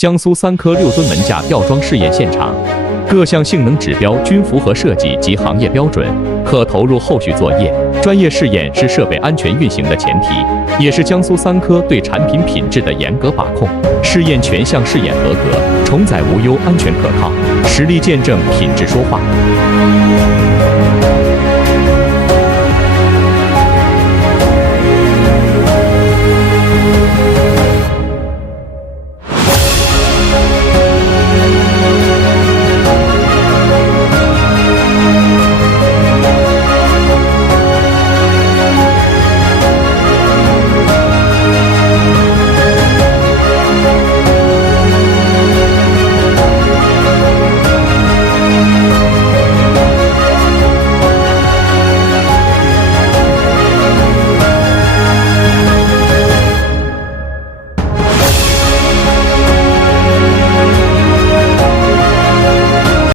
江苏3颗6吨门架吊装试验现场，各项性能指标均符合设计及行业标准，可投入后续作业。专业试验是设备安全运行的前提，也是江苏3颗对产品品质的严格把控。试验全项试验合格，重载无忧，安全可靠，实力见证品质说话。